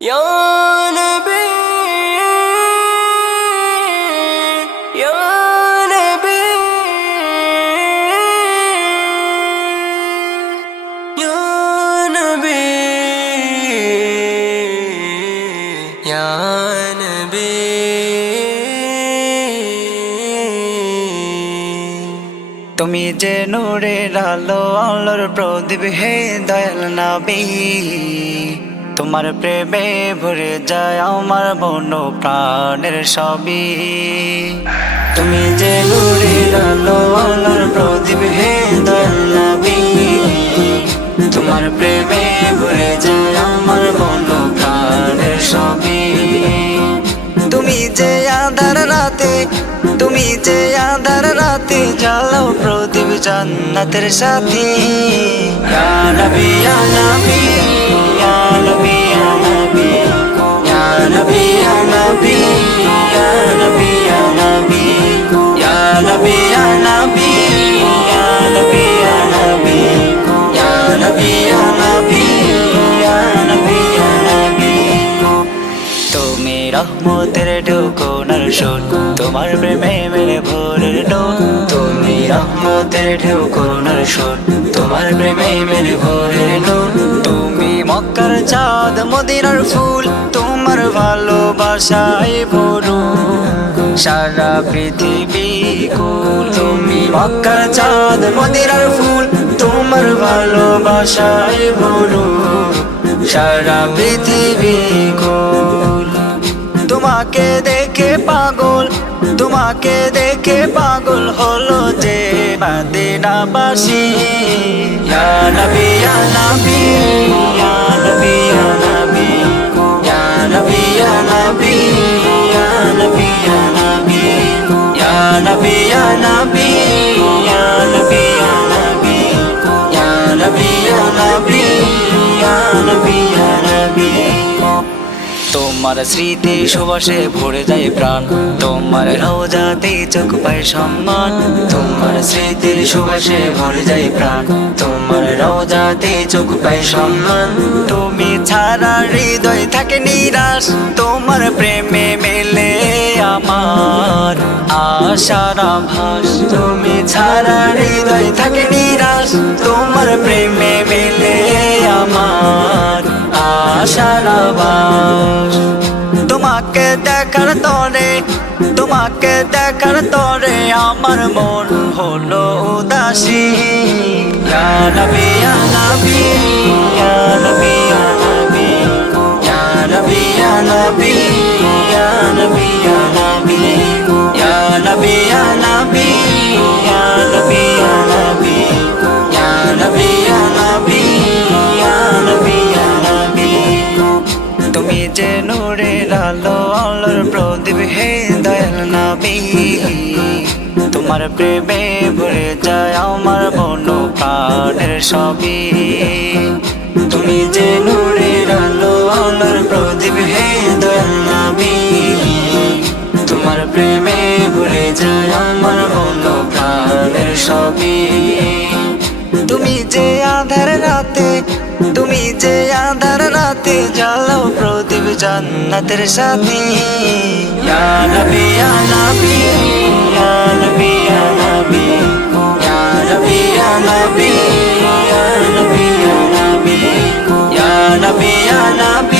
يا نبي يا نبي يا نبي يا نبي তুমি যে নূরের আলো আলোর প্রদীপ হে দয়াল নাবি তোমার প্রেমে ভরে যায় আমার বন প্রাণের সবই। তুমি যে নূরের আলো আলোর প্রদীপ হে দয়াল তোমার প্রেমে ভরে যায় আমার বন প্রাণের সবই। তুমি যে আধার রাতে, তুমি যে আধার রাতে জ্বালাও প্রদীপ জান্নাতের সাথী। রহমতের ঢুকোনার শোন। তোমার প্রেমে মেরে ভোরের ডোন তুমি রহমতের ঢুকোনার শোন। তোমার প্রেমে মেরে ভোরের ডোন তুমি মক্কার চাঁদ, মদিনার ফুল। তোমার ভালোবাসায় ভরু। সারা পৃথিবী কুল। তুমি মক্কার চাঁদ, মদিনার ফুল। তোমার ভালোবাসায় ভরু। সারা পৃথিবী কুল। তোমাকে দেখে পাগল তোমাকে দেখে পাগল হলো যে ইয়া ইয়া ইয়া ইয়া নবী ইয়া নবী ইয়া নবী ইয়া নবী ইয়া নবী ইয়া নবী ইয়া নবী তোমার স্মৃতি সুবাসে ভরে যায় প্রাণ। তোমার রোজাতে চোখ পায় সম্মান। তোমার স্মৃতি সুবাসে ভরে যায় প্রাণ। তোমার রোজাতে চোখ পায় সম্মান। তুমি ছাড়া হৃদয় থাকে নিরাশ। তোমার প্রেমে মেলে আমার আশার আভাস। তুমি ছাড়া হৃদয় থাকে তোমাকে দেখার তরে, তোমাকে দেখার তরে আমার মন হলো উদাসী। জানবি আনবি জানবি আনবি জানবি নবী প্রদীপ হে দয়াল নবী তোমার প্রেমে ভরে যায় আমার বন প্রাণের সবই তুমি যে নূরের আলো আলোর প্রদীপ হে দয়াল নবী তোমার প্রেমে ভরে যায় আমার বন প্রাণের সবই তুমি যে আধার রাতে তুমি যে আধার রাতে জ্বালাও প্রদীপ জান্নাতের সাথে। ইয়া নবী ইয়া নবী ইয়া নবী। ইয়া নবী ইয়া নবী।